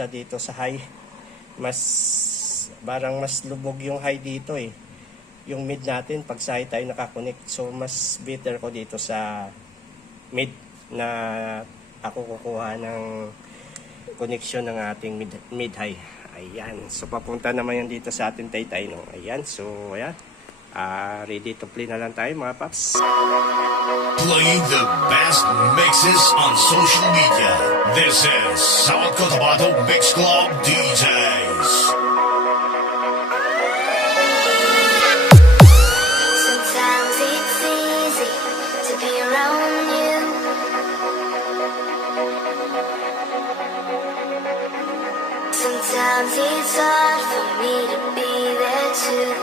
sa dito sa high. Mas lubog yung high dito eh. Yung mid natin, pag sa high tayo nakakonect. So, mas better ko dito sa mid na ako kukuha ng connection ng ating mid-high. Ayan. So, papunta naman yan dito sa ating Taytay, no? Ayan. So, ayan. Ready to play na lang tayo, mga paps. Playing the best mixes on social media. This is South Cotabato Mix Club DJs. Sometimes it's easy to be around you. Sometimes it's hard for me to be there too.